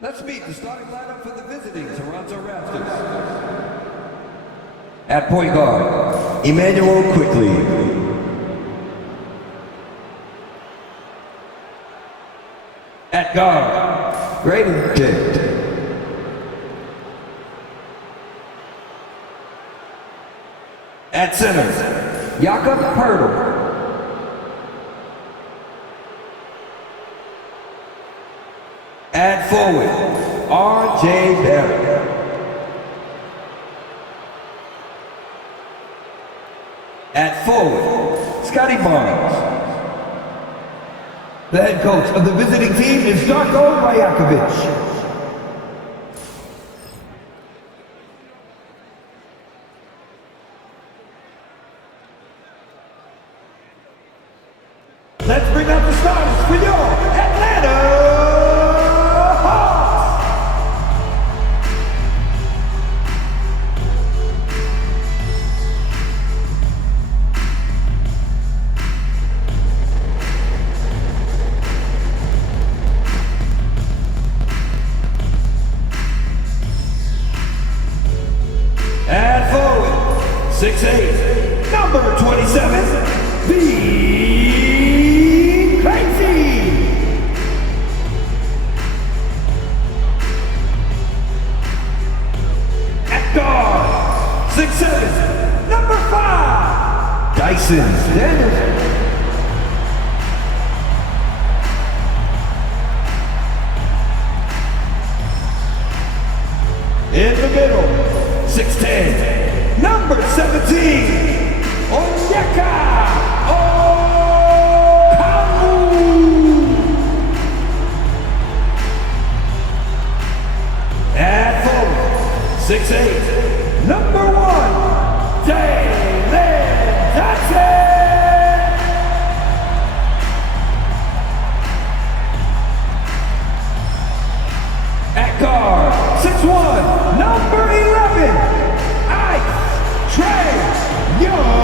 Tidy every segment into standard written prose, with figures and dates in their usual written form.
Let's meet the starting lineup for the visiting Toronto Raptors. At point guard, Emmanuel Quickly. At guard, Graydon Dick. At center, Jakob Pertl. At forward, R.J. Barrett. At forward, Scotty Barnes. The head coach of the visiting team is Darko Rajakovic. Let's bring out the starters for your Atlanta Hawks. At forward, 6'8", number 27, the at guard, 6'7", number 5, Dyson Danielson. In the middle, 6'10", number 17, Onyeka Okongwu. At forward, 6'8", number 1, Jalen Johnson. At guard, 6'1", number 11, Ice Trae Young.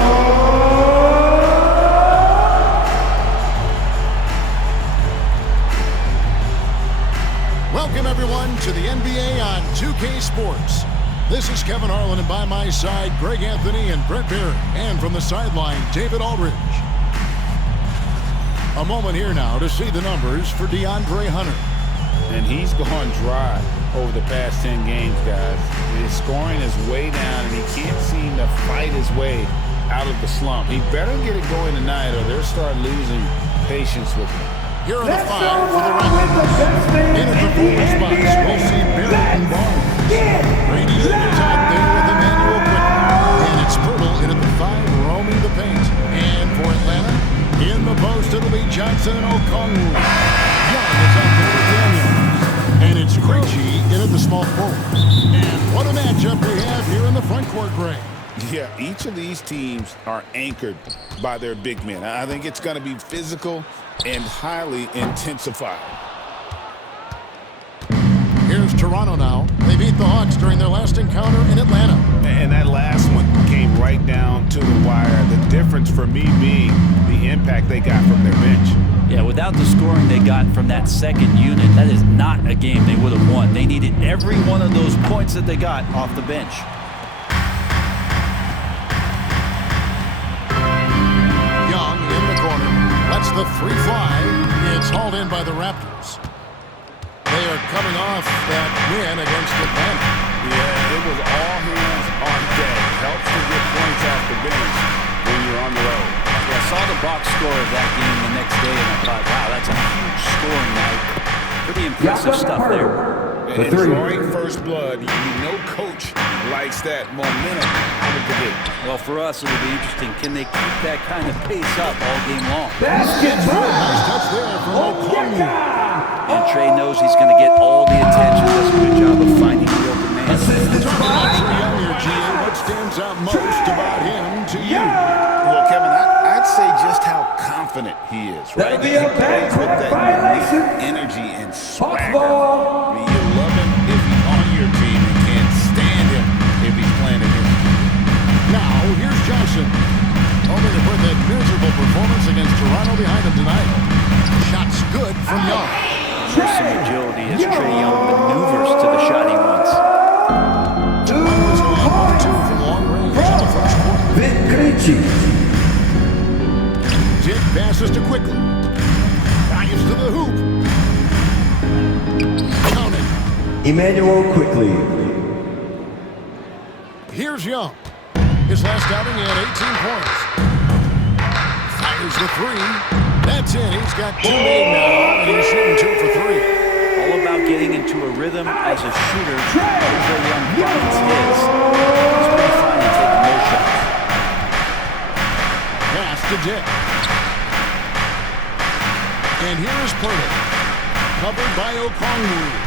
Welcome everyone to the NBA on 2K Sports. This is Kevin Harlan, and by my side, Greg Anthony and Brett Barry. And from the sideline, David Aldridge. A moment here now to see the numbers for DeAndre Hunter. And he's gone dry over the past 10 games, guys. His scoring is way down, and he can't seem to fight his way out of the slump. He better get it going tonight, or they'll start losing patience with him. Here are the five for the Raptors. In at the forward spots, we'll see Barrett and Barnes. Brady at the top there with Emmanuel Quickly. And it's Pertl in at the 5, roaming the paint. And for Atlanta, in the post, it'll be Johnson and Okongwu. Young is up there with Daniels. And it's Krejci in at the small forwards. And what a matchup we have here in the front court, Greg. Yeah, each of these teams are anchored by their big men. I think it's going to be physical and highly intensified. Here's Toronto now. They beat the Hawks during their last encounter in Atlanta. And that last one came right down to the wire. The difference for me being the impact they got from their bench. Yeah, without the scoring they got from that second unit, that is not a game they would have won. They needed every one of those points that they got off the bench. Young in the corner. Lets the 3 fly. It's hauled in by the Raptors. They are coming off that win against Atlanta. Yeah, it was all hands on deck. Helps to get points off the bench when you're on the road. Yeah, I saw the box score of that game the next day, and I thought, wow, that's a huge scoring night. Pretty impressive stuff there. And drawing first blood, you know coach likes that momentum out of the gate. Well, for us, it'll be interesting. Can they keep that kind of pace up all game long? Basketball. Nice touch there from Okongwu. And Trae knows he's going to get all the attention. Does a good job of finding the open man. Assistant Talking about Trae by Young here, GA. What stands out most about him to you? Well, Kevin, I'd say just how confident he is, right? That'll be a He plays with that violation. unique energy and Hawks swagger. ball. I mean, you love him if he's on your team. You can't stand him if he's playing against you. Now, here's Johnson. Hoping to put that miserable performance against Toronto behind him tonight. Shots good from Young. There's some agility as Trae Young Emmanuel quickly. Here's Young. His last outing, he had 18 points. Fires the three. That's in. He's got 2 made now, and he's shooting 2 for 3. All about getting into a rhythm as a shooter. Trae Young finds his. He's pretty fine at taking those shots. Pass to Dick. And here's Purtle. Covered by Okongwu.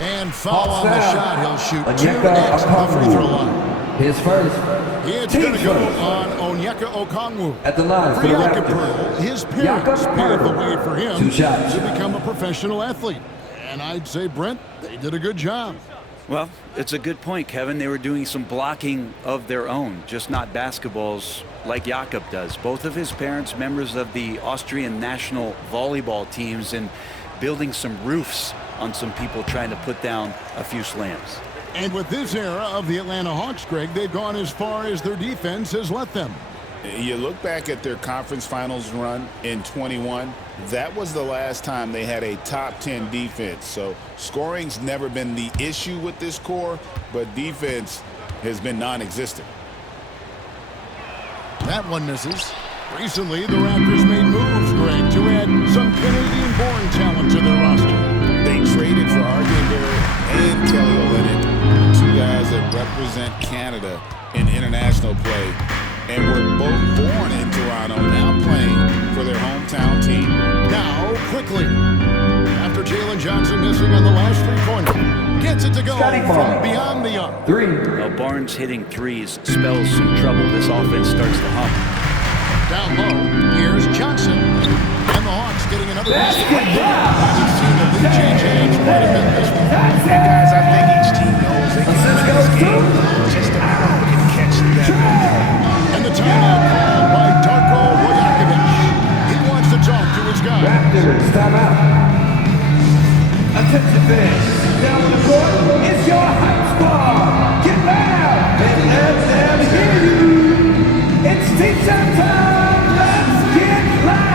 And foul on the shot. He'll shoot 2 at the free throw line. His first. It's going to go on Onyeka Okongwu. At the line for the Jakob Raptors. Purtle. His parents paved the way for him 2 shots. to become a professional athlete. And I'd say, Brent, they did a good job. Well, it's a good point, Kevin. They were doing some blocking of their own, just not basketballs like Jakob does. Both of his parents, members of the Austrian national volleyball teams, and building some roofs on some people trying to put down a few slams. And with this era of the Atlanta Hawks, Greg, they've gone as far as their defense has let them. You look back at their conference finals run in 21, that was the last time they had a top 10 defense. So scoring's never been the issue with this core, but defense has been non-existent. That one misses. Recently, the Raptors made moves, Greg, to add some Canadian-born talent to their roster. They traded for RJ Barrett and Kelly Olynyk, 2 guys that represent Canada in international play, and were both born in Toronto, now playing for their hometown team. Now, quickly, after Jalen Johnson missing on the last three-pointer, gets it to go from beyond the arc. 3. Well, Barnes hitting threes spells some trouble. This offense starts to hump. Down low, here's Johnson. And the Hawks getting another piece of play. We've seen the lead change hands quite a bit this week. Guys, I think each team knows they can win this game. Just about who can catch that. And the timeout called by Darko Rajakovic. He wants to talk to his guys. Raptors, timeout. Attention fans, down on the court is your hype squad. Get loud and let them hear you. It's team time. Let's get loud.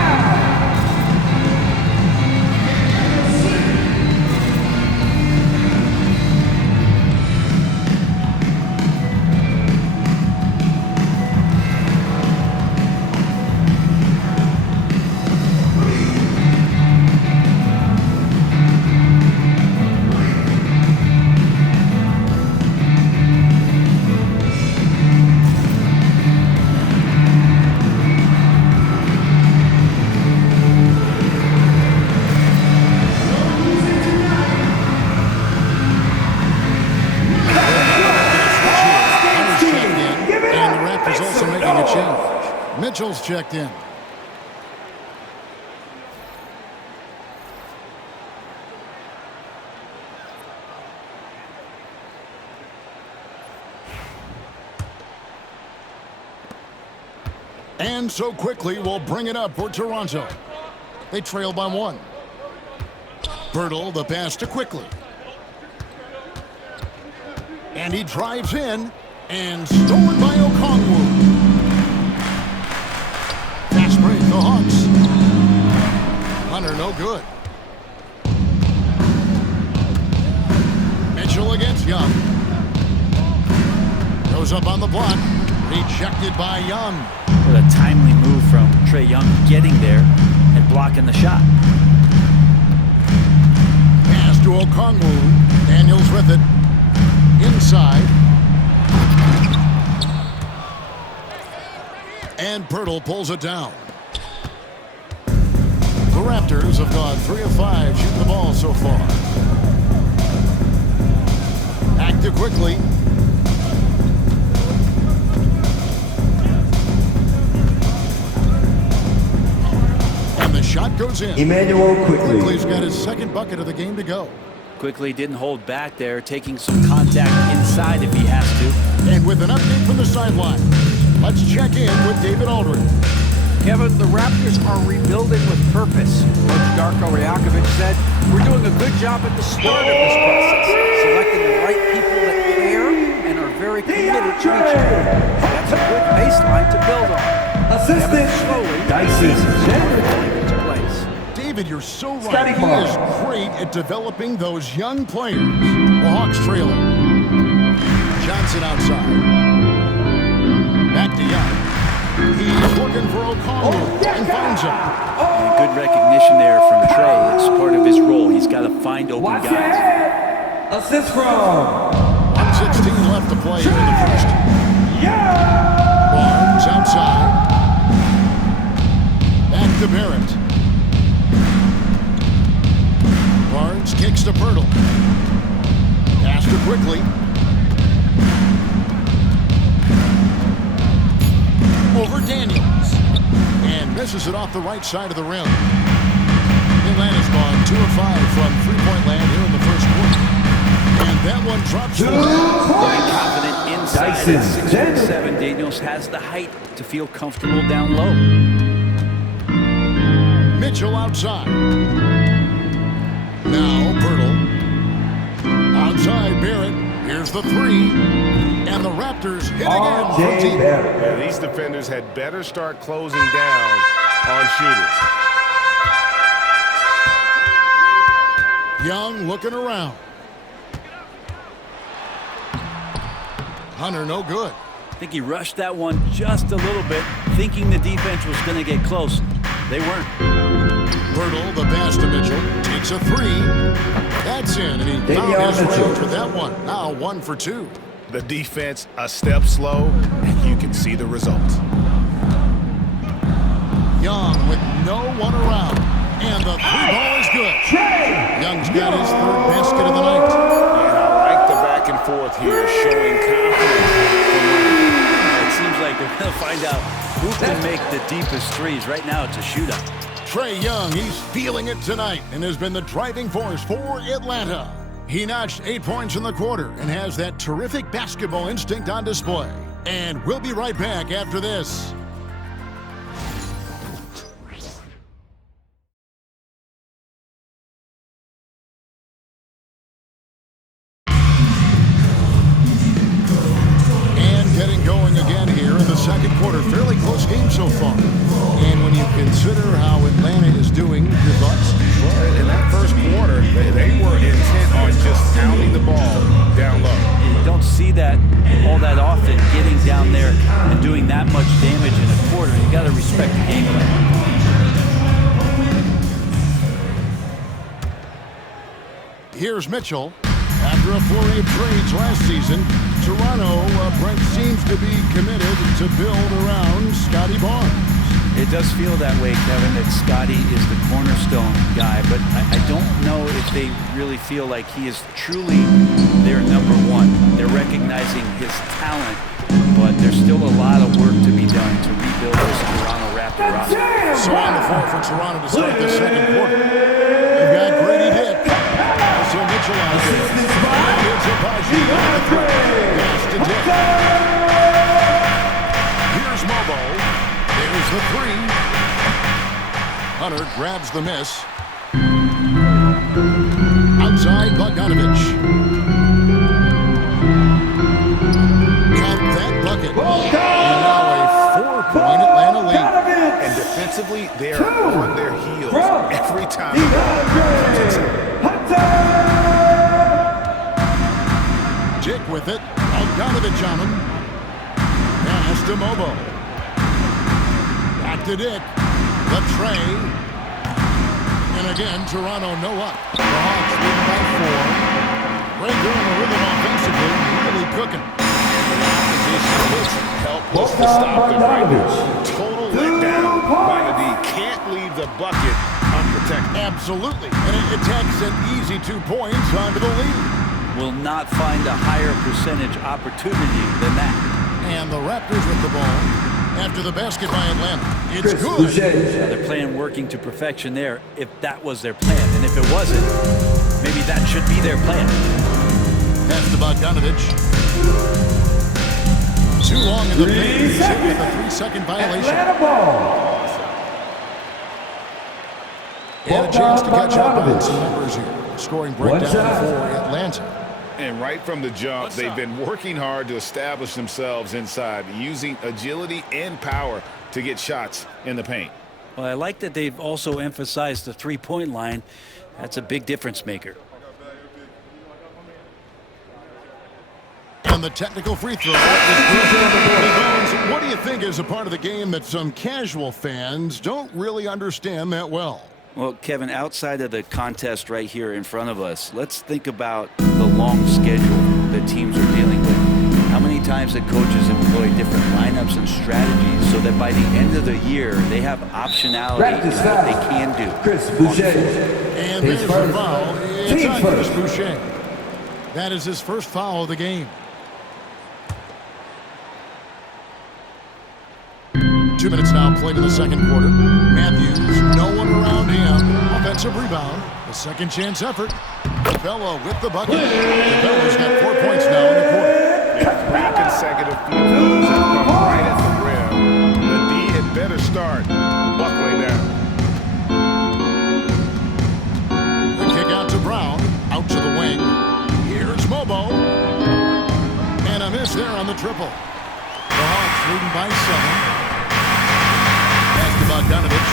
Mitchell's checked in. And so quickly, we'll bring it up for Toronto. They trail by 1. Birtle, the pass to Quickly. And he drives in, and stolen by Okongwu. Fast break, the Hawks. Hunter, no good. Mitchell against Young. Goes up on the block. Rejected by Young. What a timely move from Trae Young getting there and blocking the shot. Pass to Okongwu. Daniels with it. Inside. And Pirtle pulls it down. The Raptors have gone 3 of 5 shooting the ball so far. Back to Quickly. And the shot goes in. Emmanuel Quickly. Quickly's got his second bucket of the game to go. Quickly didn't hold back there, taking some contact inside if he has to. And with an update from the sideline, let's check in with David Aldridge. Kevin, the Raptors are rebuilding with purpose. Coach Darko Rajakovic said, we're doing a good job at the start of this process, selecting the right people that care and are very committed to each other. That's a good baseline to build on. Assistant Kevin slowly Dicey. falling into place. David, you're so right. He is great at developing those young players. The Hawks trailing. Johnson outside. Back to Young. He's looking for O'Connell and finds him. And good recognition there from Trey. It's part of his role. He's got to find open guys. Assist from 1:16 left to play here in the first. Barnes outside. Back to Barrett. Barnes kicks to Pirtle. Pass to quickly. Over Daniels. And misses it off the right side of the rim. Atlanta's gone 2 of 5 from three-point land here in the first quarter. And that one drops for Very confident inside at 6'7". Daniels has the height to feel comfortable down low. Mitchell outside. Now Pirtle. Outside Barrett. Here's the three. And the Raptors hit again from deep. Yeah, these defenders had better start closing down on shooters. Young looking around. Hunter no good. I think he rushed that one just a little bit, thinking the defense was going to get close. They weren't. Pirtle, the pass to Mitchell, takes a three. That's in, and he found his range with that one. Now 1 for 2. The defense a step slow, and you can see the result. Young with no one around, and the three ball is good. Young's got his third basket of the night. And I like the back and forth here, showing confidence. It seems like they're going to find out who can make the deepest threes. Right now, it's a shootout. Trae Young, he's feeling it tonight and has been the driving force for Atlanta. He notched 8 points in the quarter and has that terrific basketball instinct on display. And we'll be right back after this. And getting going again here in the second quarter. Fairly close game so far. And when you consider how Atlanta is doing, your thoughts? Well, in that first quarter, they were intent on just pounding the ball down low. You don't see that all that often, getting down there and doing that much damage in a quarter. You got to respect the game plan. Here's Mitchell. After a flurry of trades last season, Toronto, Brent seems to be committed to build around Scotty Barnes. It does feel that way, Kevin, that Scotty is the cornerstone guy, but I don't know if they really feel like he is truly their number one. They're recognizing his talent, but there's still a lot of work to be done to rebuild this Toronto Raptor roster. So on the floor for Toronto to start the second quarter. They've got Grady Dick. Also Mitchell out there. And here's Abaji on the throw. Pass to Dick. Here's Mobo. There's the three. Hunter grabs the miss. Outside Bogdanovich. Count that bucket. And now a 4-point Atlanta lead. And defensively, they are on their heels every time. Dick with it. Bogdanovich on him. Pass to Mobo. Back to Dick. The tray. And again, Toronto no up. The Hawks win by 4. Ray going the rhythm offensively, really cooking. Opposition looks helpless to stop them right now. Total letdown by the D. Can't leave the bucket unprotected. Absolutely. And it attacks an easy 2 points onto the lead. Will not find a higher percentage opportunity than that. And the Raptors with the ball. After the basket by Atlanta. It's good. They're playing working to perfection there, if that was their plan. And if it wasn't, maybe that should be their plan. Pass to Bogdanovich. Too long in the paint. He's hit with a 3-second violation. And a chance to catch up on some numbers here. Scoring breakdown for Atlanta. And right from the jump, they've been working hard to establish themselves inside, using agility and power to get shots in the paint. Well, I like that they've also emphasized the three-point line. That's a big difference maker. And the technical free throw is good. What do you think is a part of the game that some casual fans don't really understand that well? Well, Kevin, outside of the contest right here in front of us, let's think about the long schedule that teams are dealing with. How many times that coaches employ different lineups and strategies so that by the end of the year, they have optionality in what they can do. Chris Boucher. And there's a foul. It's on Chris Boucher. That is his first foul of the game. 2 minutes now played in the second quarter. Matthews, no one around him. Offensive rebound. A second chance effort. Capella with the bucket. Capella's got 4 points now in the quarter. Yeah, 3 consecutive field goals have come right at the rim. The D had better start buckling down. The kick out to Brown. Out to the wing. Here's Mobo. And a miss there on the triple. The Hawks leading by 7. Bogdanovich.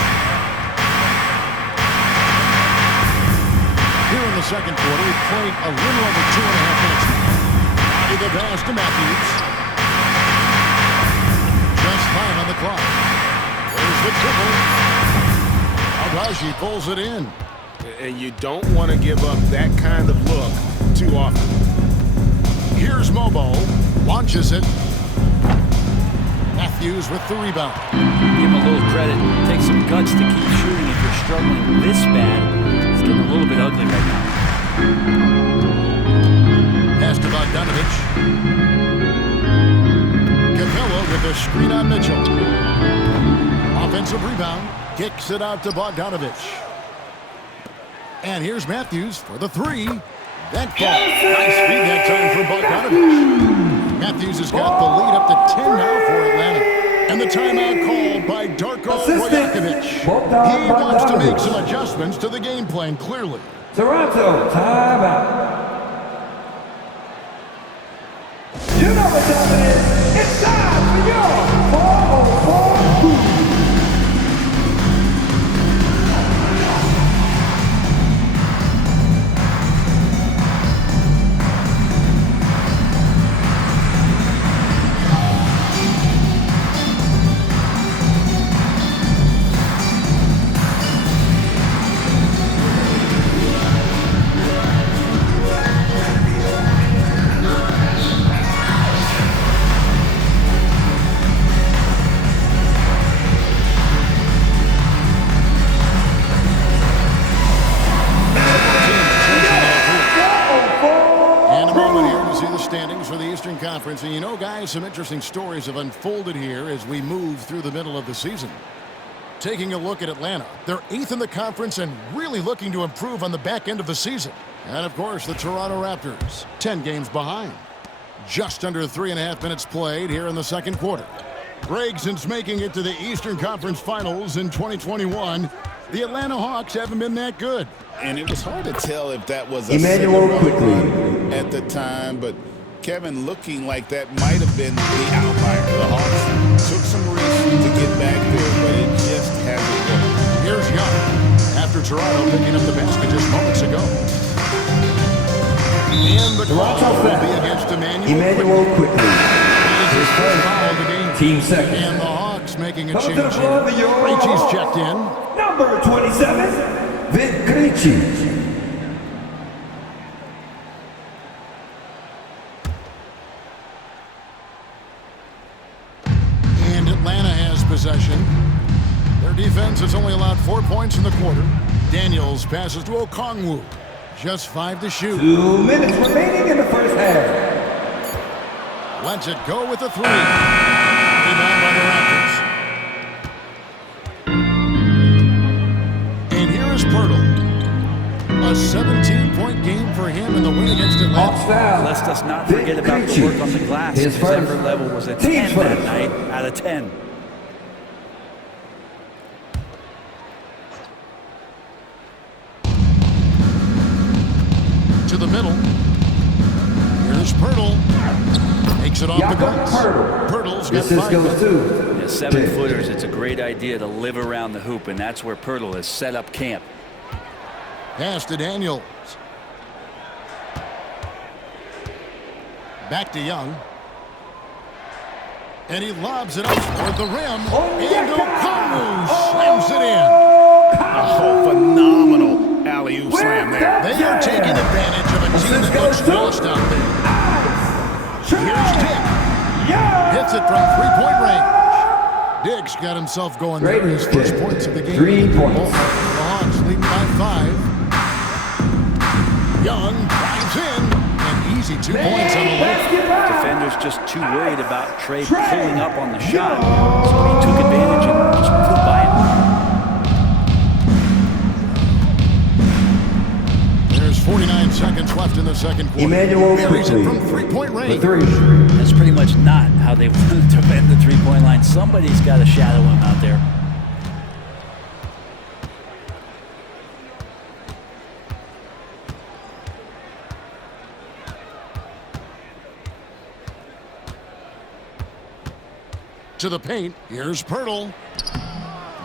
Here in the second quarter, we played a little over 2.5 minutes now. Body the pass to Matthews. Just 5 on the clock. There's the triple. Aldaji pulls it in. And you don't want to give up that kind of look too often. Here's Mobo. Launches it. Matthews with the rebound. Give him a little credit. Take some guts to keep shooting if you're struggling this bad. It's getting a little bit ugly right now. Pass to Bogdanovich. Capella with a screen on Mitchell. Offensive rebound. Kicks it out to Bogdanovich. And here's Matthews for the three. That ball. Nice feed that time for Bogdanovich. Matthews has got the lead up to 10 now for Atlanta. And the timeout called by Darko Rajakovic. He wants to make some adjustments to the game plan, clearly. Toronto, timeout. You know what time it is. It's time for your 404 Booth. Conference. And you know, guys, some interesting stories have unfolded here as we move through the middle of the season. Taking a look at Atlanta, they're 8th in the conference and really looking to improve on the back end of the season. And of course, the Toronto Raptors, 10 games behind. Just under 3.5 minutes played here in the second quarter. Greg, since making it to the Eastern Conference Finals in 2021, the Atlanta Hawks haven't been that good. And it was hard to tell if that was a Emmanuel quickly at the time, but Kevin looking like that might have been the outlier. The Hawks took some risks to get back there, but it just hasn't worked. Here's Young after Toronto picking up the basket just moments ago. And the call will be against Emmanuel quickly. That is his first foul of the game. Team second. And the Hawks making a change here. Krejci's checked in. Number 27, Vic Krejci. Possession. Their defense has only allowed 4 points in the quarter. Daniels passes to Okongwu. Just 5 to shoot. 2 minutes remaining in the first half. Lets it go with the 3. Rebound by the Raptors. And here is Pirtle. A 17-point game for him in the win against Atlanta. Let's us not forget about the work on the glass. His effort level was a 10 that night out of 10. To the middle. Here's Pirtle. Takes it off the glass. Pirtle's got 5. Yeah, 7-footers, it's a great idea to live around the hoop, and that's where Pirtle has set up camp. Pass to Daniels. Back to Young. And he lobs it up toward the rim. And Okongwu slams it in. Oh, phenomenal alley-oop slam there. They are taking advantage of a team that looks lost out there. Here's Dick. Hits it from three-point range. Dick's got himself going there. His first points of the game. 3 points. The Hawks lead by 5. Young drives in. And easy 2 points on the layup. Defenders just too worried about Trey pulling up on the shot, so he took advantage and just flew by him. There's 49 seconds left in the second quarter. Emmanuel Buries it quickly. from three-point range. 3. That's pretty much not how they want to defend the three-point line. Somebody's got to shadow him out there. To the paint. Here's Pirtle.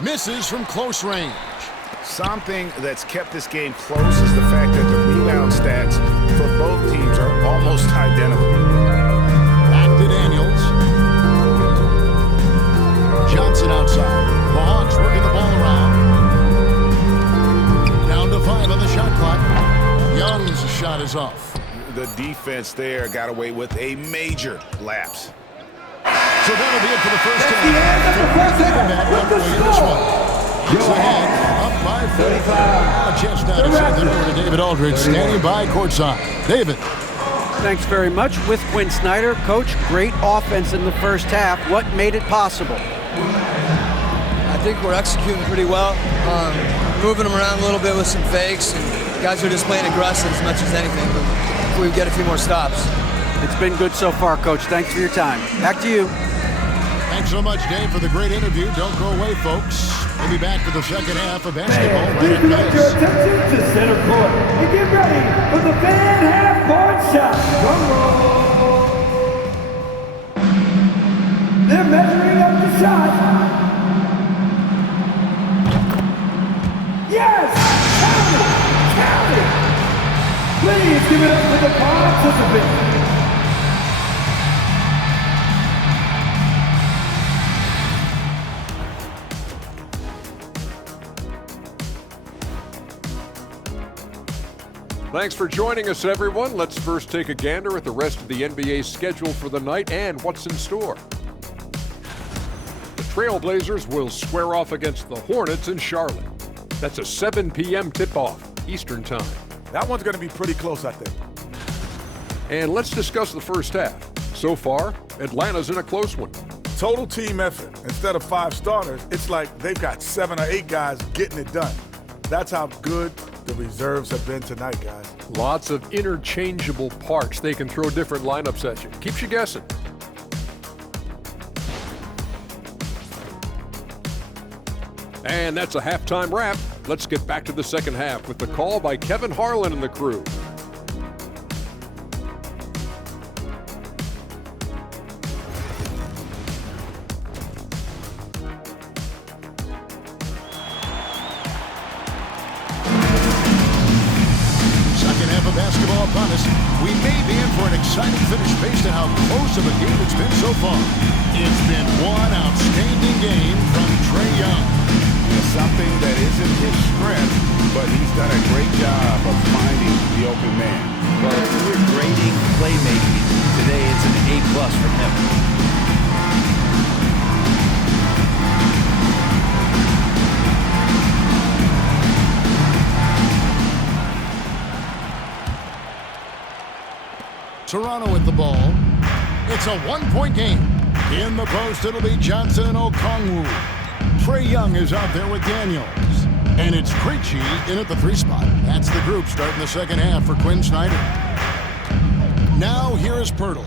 Misses from close range. Something that's kept this game close is the fact that the rebound stats for both teams are almost identical. Back to Daniels. Johnson outside. The Hawks working the ball around. Down to 5 on the shot clock. Young's shot is off. The defense there got away with a major lapse. So that'll be it for the first That's half. the end of the first half. With the score. It's ahead, up by 45. A chance now to send it over to David Aldridge, standing by courtside. David. Thanks very much. With Quinn Snyder, Coach, great offense in the first half. What made it possible? I think we're executing pretty well. Moving them around a little bit with some fakes, and guys are just playing aggressive as much as anything. But if we get a few more stops. It's been good so far, Coach. Thanks for your time. Back to you. Thanks so much, Dave, for the great interview. Don't go away, folks. We'll be back for the second half of basketball right Please direct after your this. attention to center court and get ready for the fan half-court shot. Drum roll. They're measuring up the shot. Yes! Count it! Count it! Please give it up for the participants. Thanks for joining us, everyone. Let's first take a gander at the rest of the NBA schedule for the night and what's in store. The Trailblazers will square off against the Hornets in Charlotte. That's a 7 p.m. tip-off, Eastern Time. That one's going to be pretty close, I think. And let's discuss the first half. So far, Atlanta's in a close one. Total team effort. Instead of 5 starters, it's like they've got 7 or 8 guys getting it done. That's how good the reserves have been tonight, guys. Lots of interchangeable parts. They can throw different lineups at you. Keeps you guessing. And that's a halftime wrap. Let's get back to the second half with the call by Kevin Harlan and the crew. Second half of basketball upon us. We may be in for an exciting finish based on how close of a game it's been so far. It's been one outstanding game from Trae Young. It's something that isn't his strength, but he's done a great job of finding the open man. Well, if we're grading playmaking today, it's an A+ from him. Toronto with the ball. It's a one-point game. In the post, it'll be Johnson and Okongwu. Trae Young is out there with Daniels. And it's Krejci in at the 3 spot. That's the group starting the second half for Quinn Snyder. Now here is Pirtle.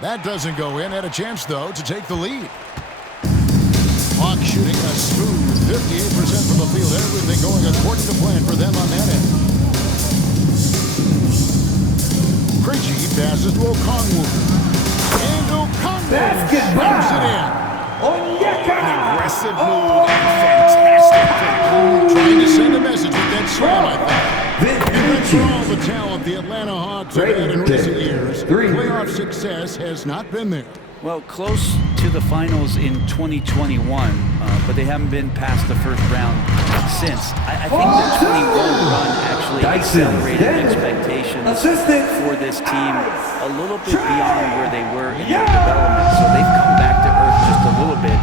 That doesn't go in. Had a chance, though, to take the lead. Hawks shooting a smooth 58% from the field. Everything going according to plan for them on that end. Krejci passes to Okongwu. Slams it in. An aggressive move and fantastic finish. Trying to send a message with that slam, I think. And for all the talent the Atlanta Hawks have had in recent years, playoff success has not been there. Well, close to the finals in 2021, but they haven't been past the first round since. I think the 21 run actually accelerated expectations for this team a little bit beyond where they were in their development. So they've come back to earth just a little bit.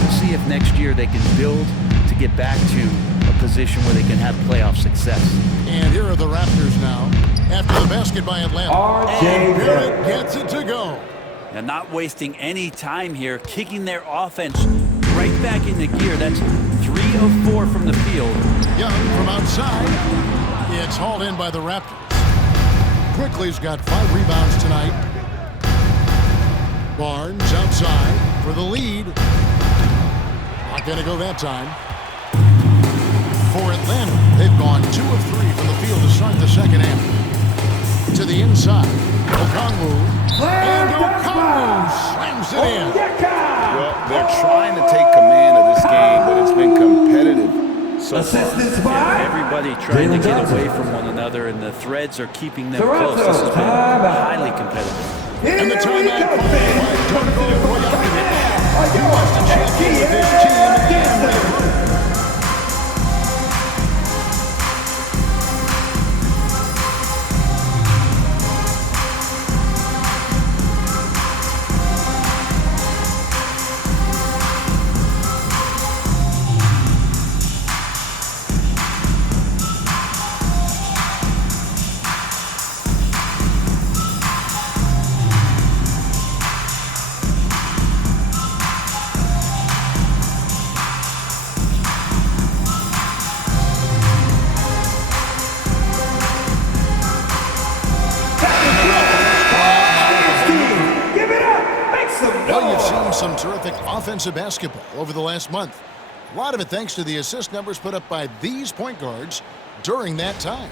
We'll see if next year they can build to get back to a position where they can have playoff success. And here are the Raptors now, after the basket by Atlanta. And Barrett gets it to go. And not wasting any time here, kicking their offense right back into gear. That's 3 of 4 from the field. Young from outside. It's hauled in by the Raptors. Quickly's got 5 rebounds tonight. Barnes outside for the lead. Not going to go that time. For Atlanta, they've gone 2 of 3 from the field to start the second half. To the inside. Okongwu. And Okongwu slams it in. Well, they're trying to take command of this game, but it's been competitive so far. Yeah, everybody trying to get away from one another, and the threads are keeping them close. This has been highly competitive. And the timeout called by Darko Rajakovic. He wants to champion with his team and with some terrific offensive basketball over the last month. A lot of it thanks to the assist numbers put up by these point guards during that time.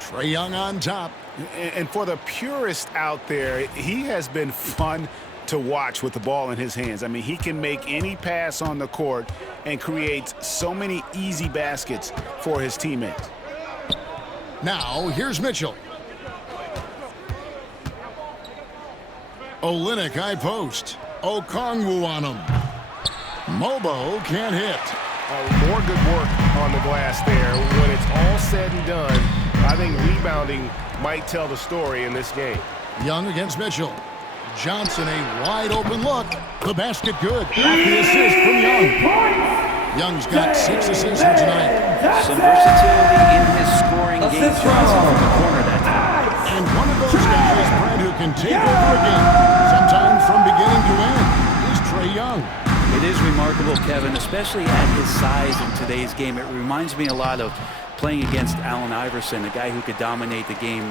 Trae Young on top. And for the purist out there, he has been fun to watch with the ball in his hands. I mean, he can make any pass on the court and creates so many easy baskets for his teammates. Now, here's Mitchell. Olynyk high post. Okongwu on him. Mobo can't hit. More good work on the glass there. When it's all said and done, I think rebounding might tell the story in this game. Young against Mitchell. Johnson a wide open look. The basket good. Off the assist from Young. Young's got 6 assists here tonight. Some versatility in his scoring game. Johnson from the corner that time. And one of those guys, Brad, who can take over a game, sometimes from beginning to end, is Trae Young. It is remarkable, Kevin, especially at his size in today's game. It reminds me a lot of playing against Allen Iverson, a guy who could dominate the game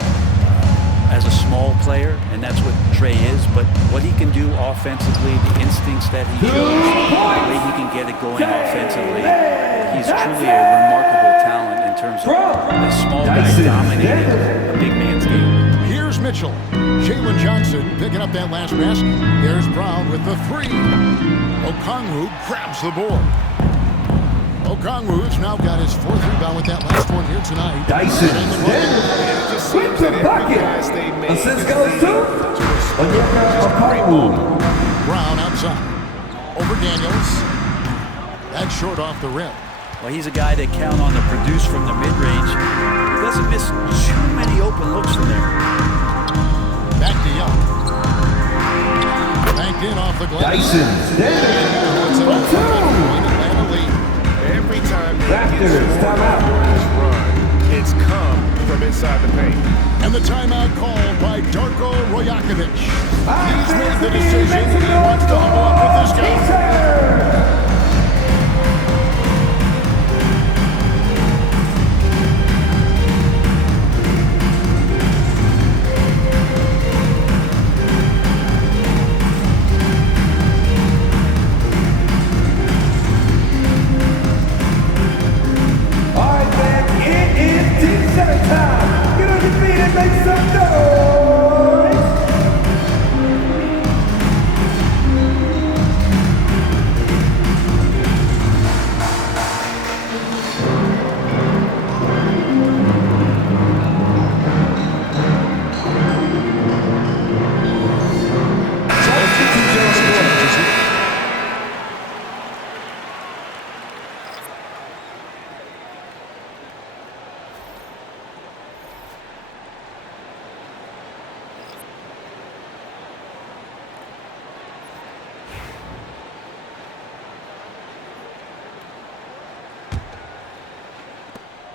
as a small player, and that's what Trae is. But what he can do offensively, the instincts that he shows, the way he can get it going offensively, he's truly a remarkable talent in terms of a small guy dominating a big man's game. Here's Mitchell. Jalen Johnson picking up that last basket. There's Brown with the 3. Okongwu grabs the board. Okongwu's now got his 4th rebound with that last one here tonight. Dyson with the bucket. Assist goes to Okongwu. Brown outside. Over Daniels. That's short off the rim. Well, he's a guy that count on to produce from the mid-range. He doesn't miss too many open looks from there. Back to Young. Banked in off the glass. Dyson Every time he gets his run, it's come from inside the paint. And the timeout called by Darko Rajakovic. He's made the decision. He wants to huddle up with this guy.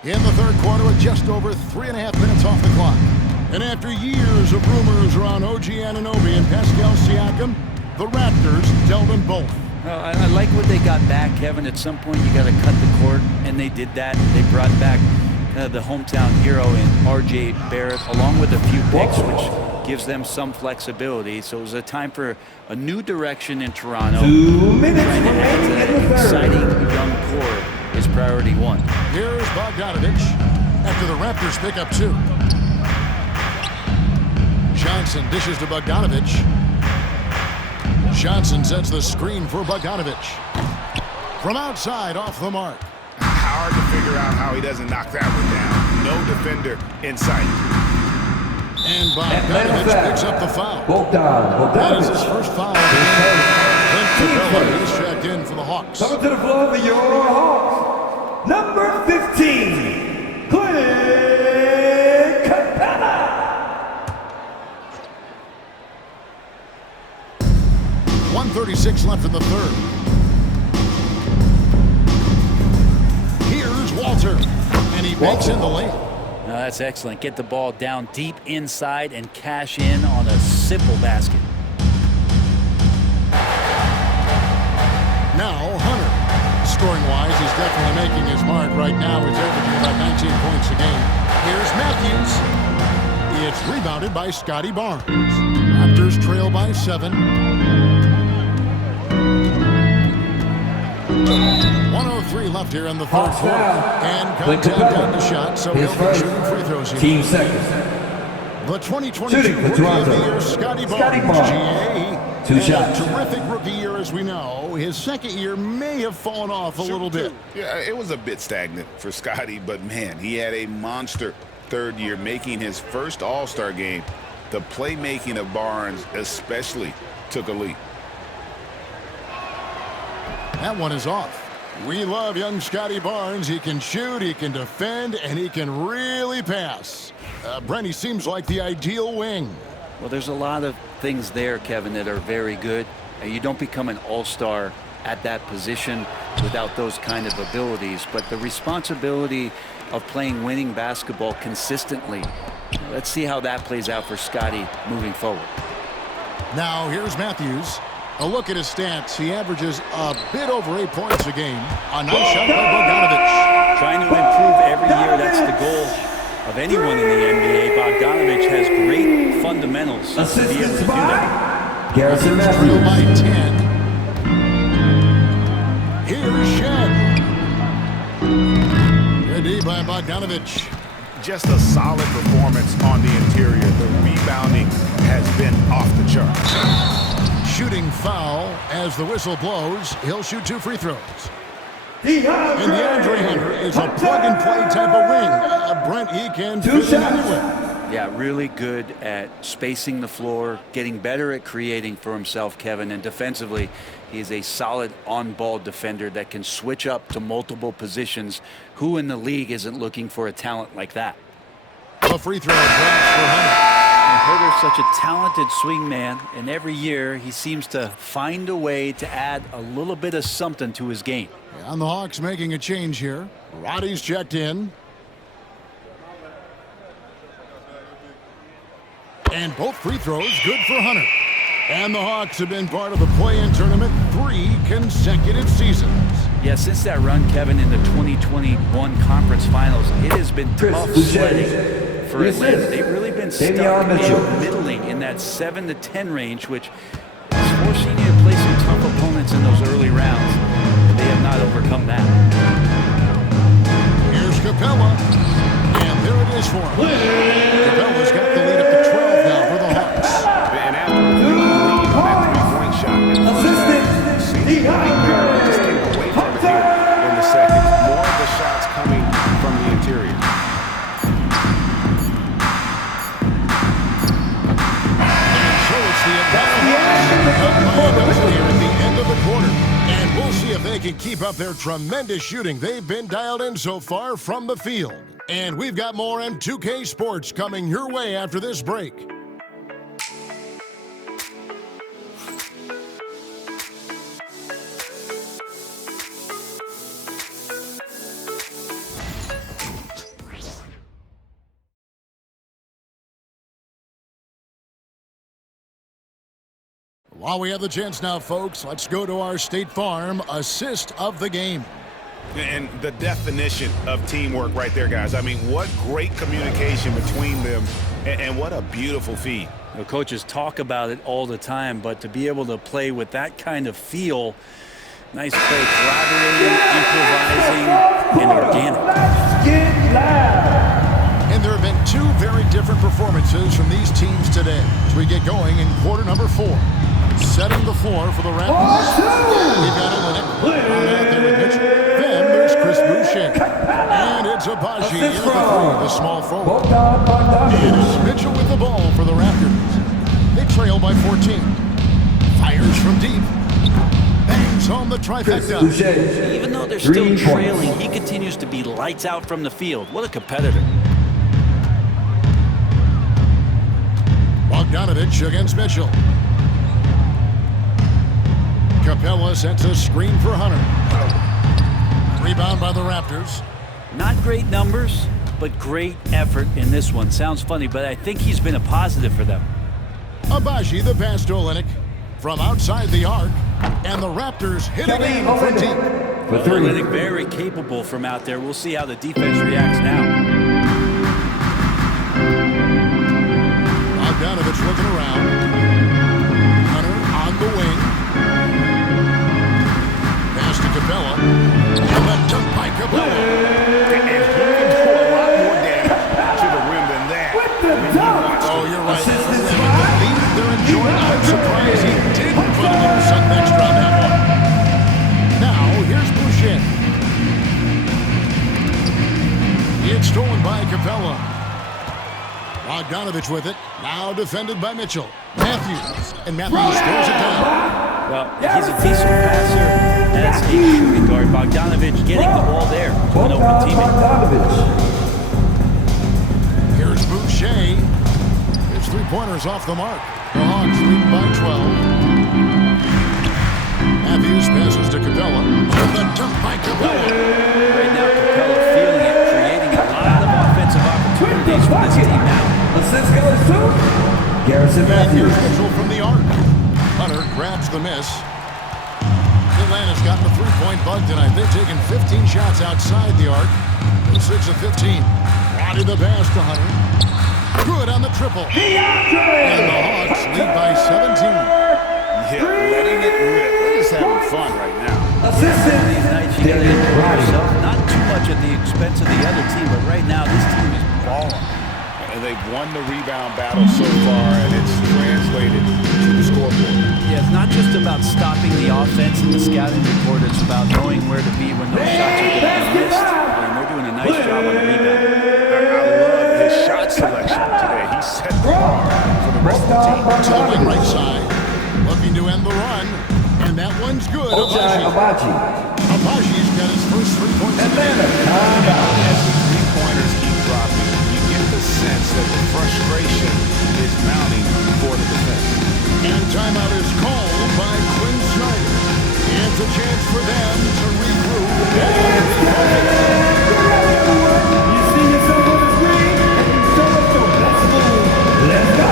in the third quarter with just over 3.5 minutes off the clock. And after years of rumors around OG Anunoby and Pascal Siakam, the Raptors tell them both. Well, I like what they got back, Kevin. At some point, you got to cut the cord, and they did that. They brought back the hometown hero in R.J. Barrett, along with a few picks, which gives them some flexibility. So it was a time for a new direction in Toronto. 2 minutes Trying to add to that remaining in the exciting third. young core is priority one. Here's Bogdanovich after the Raptors pick up 2. Johnson dishes to Bogdanovich. Johnson sets the screen for Bogdanovich. From outside, off the mark. Hard to figure out how he doesn't knock that one down. No defender in sight. And Bogdanovich picks up the foul. That is his Bogdanovich. first foul of the game. Clint Capella is checked in for the Hawks. Coming to the floor for your Hawks, number 15, Clint Capella. 1:36 left in the third. Here's Walter, and he makes in the lane. No, that's excellent. Get the ball down deep inside and cash in on a simple basket. Now Hunter. Scoring-wise, he's definitely making his mark right now. He's averaging about 19 points a game. Here's Matthews. It's rebounded by Scotty Barnes. Raptors trail by 7. 1:03 left here in the third Hawks quarter. foul. And Clint contact Capella. on the shot, so His he'll be first. shooting free throws here. Team second. The 2022 Shooting for Rookie of the Toronto. Year, Scotty Scotty Barnes. Barnes. GA. 2 And shots. a terrific rookie year, as we know. His second year may have fallen off a little bit. Yeah, it was a bit stagnant for Scotty, but man, he had a monster third year, making his first All-Star game. The playmaking of Barnes especially took a leap. That one is off. We love young Scotty Barnes. He can shoot, he can defend, and he can really pass. Brent, he seems like the ideal wing. Well, there's a lot of things there, Kevin, that are very good. You don't become an all-star at that position without those kind of abilities. But the responsibility of playing winning basketball consistently, let's see how that plays out for Scotty moving forward. Now, here's Matthews. A look at his stats. He averages a bit over 8 points a game. A nice shot by Bogdanovich. Trying to improve every year, that's the goal of anyone in the NBA. Bogdanovich has great fundamentals to be able to Assistance do that. by Garrison Trail by Matthews. 10. Here's Shed. Good D by Bogdanovich. Just a solid performance on the interior. The rebounding has been off the charts. Shooting foul as the whistle blows. He'll shoot 2 free throws. DeAndre And DeAndre Hunter is a plug-and-play type of wing. Brent, he can 2 fit in shots. anywhere. Yeah, really good at spacing the floor, getting better at creating for himself, Kevin. And defensively, he's a solid on-ball defender that can switch up to multiple positions. Who in the league isn't looking for a talent like that? A free throw drops for Hunter. Herter's such a talented swing man, and every year he seems to find a way to add a little bit of something to his game. And the Hawks making a change here. Roddy's checked in. And both free throws good for Hunter. And the Hawks have been part of the play-in tournament 3 consecutive seasons. Yeah, since that run, Kevin, in the 2021 conference finals, it has been tough sledding for Atlanta. They've really been stuck in middling in that 7 to 10 range, which is forcing you to play some tough opponents in those early rounds. They have not overcome that. Here's Capella. And there it is for him. Capella's got the lead up to 12 now for the Hawks. And after a lead on that three-point shot, Assistant just getting away from it here in the second. More of the shots coming from the interior. And so it's the Atlanta Hawks here at the end of the quarter. And we'll see if they can keep up their tremendous shooting they've been dialed in so far from the field. And we've got more M2K Sports coming your way after this break. While we have the chance now, folks, let's go to our State Farm assist of the game. And the definition of teamwork right there, guys. I mean, what great communication between them, and what a beautiful feed. The coaches talk about it all the time, but to be able to play with that kind of feel, nice play, collaborating, improvising, and organic. Get loud. And there have been two very different performances from these teams today as we get going in quarter number 4. Setting the floor for the Raptors. We've got Olenek out there with Mitchell. Then there's Chris Boucher. And it's Abaji in the small forward. It is Mitchell with the ball for the Raptors. They trail by 14. Fires from deep. Bangs on the trifecta. Even though they're still trailing, he continues to be lights out from the field. What a competitor. Bogdanovich against Mitchell. Capella sets a screen for Hunter. Rebound by the Raptors. Not great numbers, but great effort in this one. Sounds funny, but I think he's been a positive for them. Abaji the pass to Olenek from outside the arc, and the Raptors hit again from deep. Olenek very capable from out there. We'll see how the defense reacts now. Bogdanovich looking around. Hunter on the wing. Pass to Capella. And that dunk by Capella. And he can do a lot more damage to the rim than that. Oh, you're right. The lead they're enjoying, I'm surprised he didn't put a little something extra on that one. Now, here's Boucher. It's stolen by Capella. Bogdanovich with it. Now defended by Mitchell. Matthews. And Matthews throws it down. Well, he's a decent passer as a shooting guard. Bogdanovich getting the ball there to an open teammate. Here's Boucher. His three-pointers off the mark. The Hawks lead by 12. Matthews passes to Capella. And the dunk by Capella. Right now, Capella feeling it, creating a lot of offensive opportunities for this team now. Assist goes to Garrison Matthews. Here's Mitchell from the arc. Hunter grabs the miss. Atlanta's gotten a three-point bug tonight. They've taken 15 shots outside the arc. 6 of 15. Roddy the pass to Hunter. Good on the triple. And the Hawks lead by 17. Yeah, letting it rip. They're just having fun right now. Assistant. These nights you got to enjoy yourself. Not too much at the expense of the other team, but right now this team is balling. And they've won the rebound battle so far, and it's translated to the scoreboard. Yeah, it's not just about stopping the offense in the scouting report. It's about knowing where to be when those shots are getting missed. And they're doing a nice job on the rebound. I love his shot selection today. He set the bar for the rest of the team. To the wing right side. Looking to end the run. And that one's good. Abaji's got his first 3 points in the game. As the three-pointers keep dropping, you get the sense that the frustration is mounting for the defense. And timeout is called by Quinn Snyder. It's a chance for them to regroup. You see yourself on the screen, and you show us your best move. Let's go.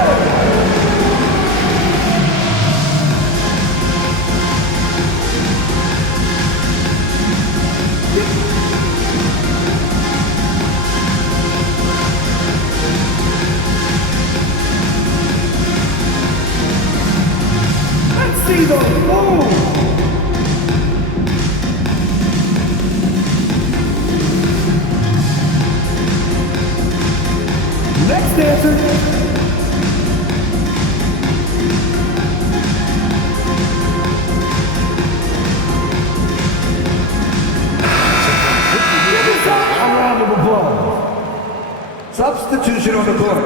Let's see those moves. Next dancer. A round of applause. Substitution on the court.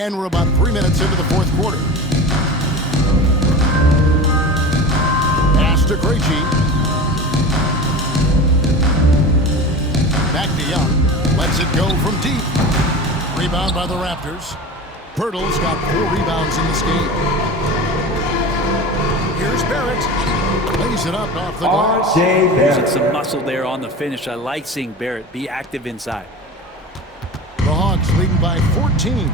And we're about 3 minutes into the fourth quarter. Pass to Krejci. Back to Young. Lets it go from deep. Rebound by the Raptors. Pirtle's got 4 rebounds in this game. Here's Barrett. lays it up off the glass. Using some muscle there on the finish. I like seeing Barrett be active inside. The Hawks leading by 14.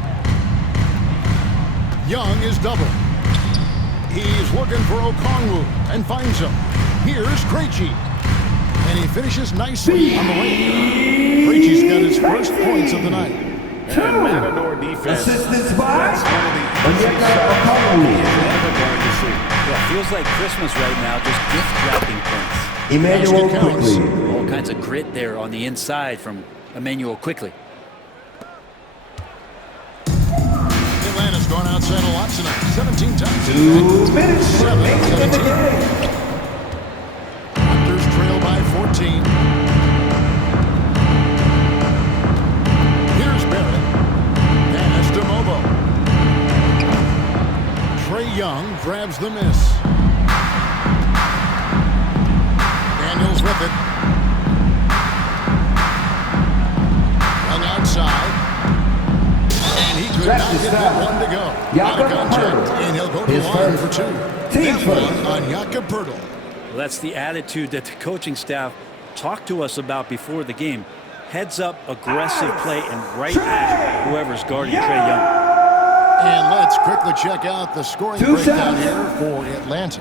Young is double. He's looking for Okongwu and finds him. Here's Krejci. And he finishes nicely on the way. Krejci's got his first points of the night. And Matador defense. Assistance by That's one of the easiest shots he is ever going to see. Yeah, feels like Christmas right now, just gift wrapping points. Emmanuel Basket Quickly. All kinds of grit there on the inside from Emmanuel Quickly. Atlanta's gone outside a lot tonight. 17 times. 2 minutes remaining in the 17. game. Raptors trail by 14. Here's Barrett. Pass to Mobo. Trae Young grabs the miss. Daniels with it. Young outside. And he could not get that one to go. Out of contact. And he'll go to the line for two. That one on Jakob Poeltl. Well, that's the attitude that the coaching staff talked to us about before the game. Heads up, aggressive play, and right at whoever's guarding Trae Young. And let's quickly check out the scoring breakdown here for Atlanta.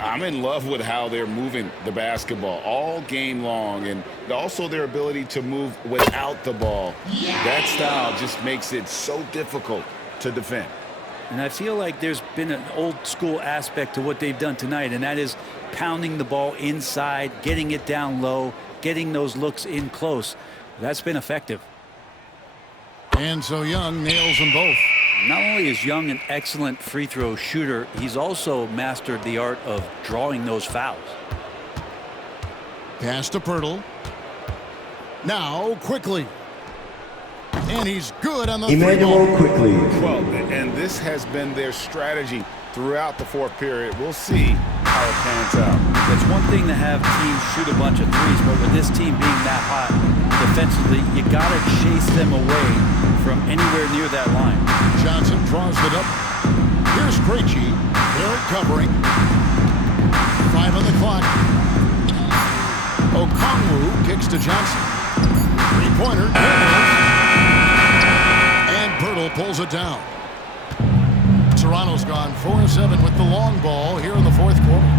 I'm in love with how they're moving the basketball all game long, and also their ability to move without the ball. That style just makes it so difficult to defend. And I feel like there's been an old school aspect to what they've done tonight, and that is pounding the ball inside, getting it down low, getting those looks in close. That's been effective. And so Young nails them both. Not only is Young an excellent free throw shooter, he's also mastered the art of drawing those fouls. Pass to Poeltl. Now Quickly. And he's good on the Emmanuel Quickly. Well, and this has been their strategy throughout the fourth period. We'll see how it pans out. It's one thing to have teams shoot a bunch of threes, but with this team being that hot defensively, you got to chase them away from anywhere near that line. Johnson draws it up. Here's Krejci. Barrett covering. 5 on the clock. Okongwu kicks to Johnson. Three-pointer. And Poeltl pulls it down. Toronto's gone 4-7 with the long ball here in the fourth quarter.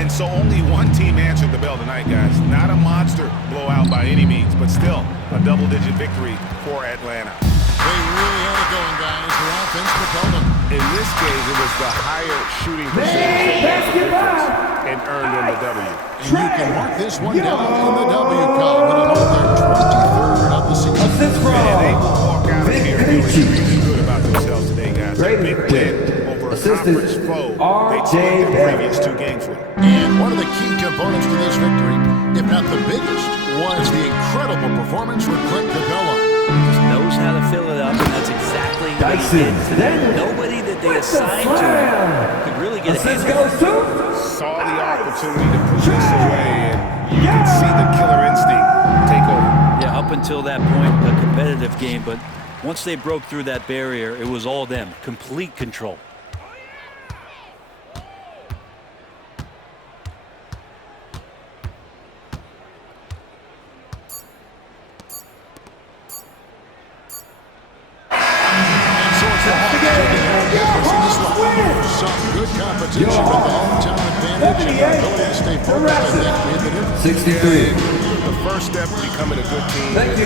And so only one team answered the bell tonight, guys. Not a monster blowout by any means, but still a double-digit victory for Atlanta. They really had it going, guys. Their offense propelled them. In this case, it was the higher shooting percentage that made the difference and earned them the W. And you can mark this one down in the W column. It'll hold their 23rd of the season. Assist from And they will walk out of here feeling really good about themselves today, guys. A big win over a conference foe they took the previous 2 games with. And one of the key components to this victory, if not the biggest, was the incredible performance from Clint Capella. Just knows how to fill it up, and that's exactly what he did today. Nobody that they assigned to him could really get a hand on it. Saw the opportunity to put this away, and you can see the killer instinct take over. Yeah, up until that point, a competitive game, but once they broke through that barrier, it was all them. Complete control. Some good competition with the hometown advantage and their ability to stay focused. I think made the difference. 63. The first step to becoming a good team. Thank you.